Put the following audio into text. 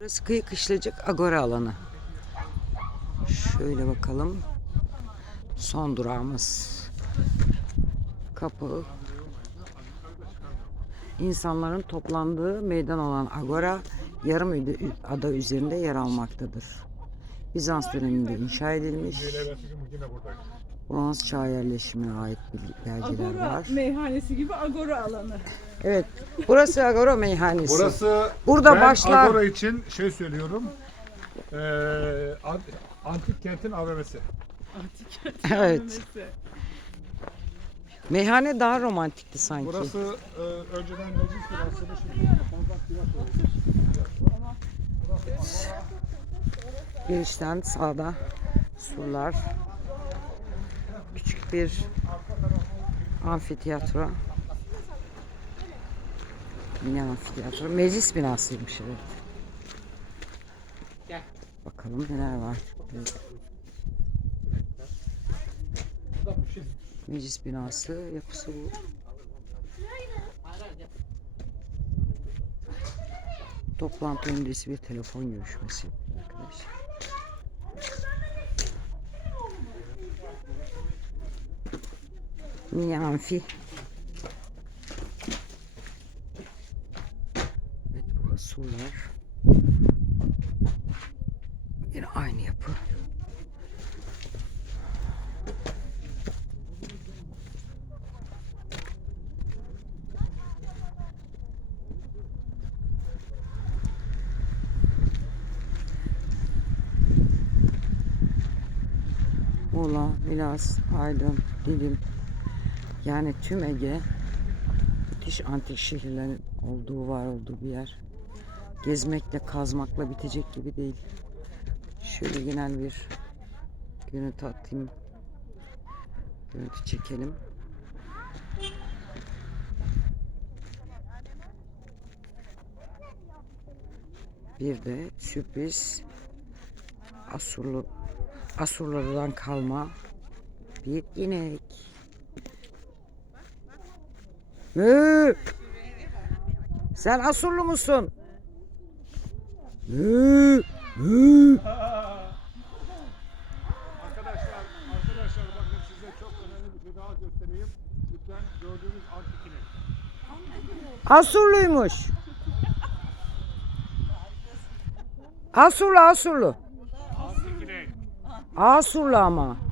Burası Kıyı Kışlacık Agora alanı. Şöyle bakalım. Son durağımız. Kapı. İnsanların toplandığı meydan olan Agora yarım ada üzerinde yer almaktadır. Bizans döneminde inşa edilmiş. Bronz çağ yerleşimine ait belgeler Agora var. meyhanesi gibi agora alanı. Evet. Burası Agora meyhanesi. Burası Burada ben başlar- Agora için şey söylüyorum. Eee an- antik kentin AVM'si. Antik Evet. AVM'si. Meyhane daha romantikti sanki. Burası eee, önceden meclis binasını şimdi kontak tiyatro. Girişten sağda surlar. Küçük bir amfiteyatro. Mini amfiteyatro. Meclis binasıymış evet. Bakalım neler var. Meclis binası yapısı bu. Toplantı öncesi bir telefon görüşmesi arkadaşlar. Mini amfi. Evet burada sular. Yine aynı yapı. Muğla, Milas, Aydın, Didim. Yani tüm Ege müthiş antik şehirlerin olduğu var olduğu bir yer. Gezmekle, kazmakla bitecek gibi değil. Şöyle genel bir görüntü atayım. Görüntü çekelim. Bir de sürpriz Asurlu Asurlardan kalma bir inek. Mü! Sen Asurlu musun? Mü! Mü! Arkadaşlar, arkadaşlar bakın size çok önemli bir şey daha göstereyim. Lütfen gördüğünüz antik inek. Asurluymuş. Asurlu Asurlu. Antik inek. Asurlu ama.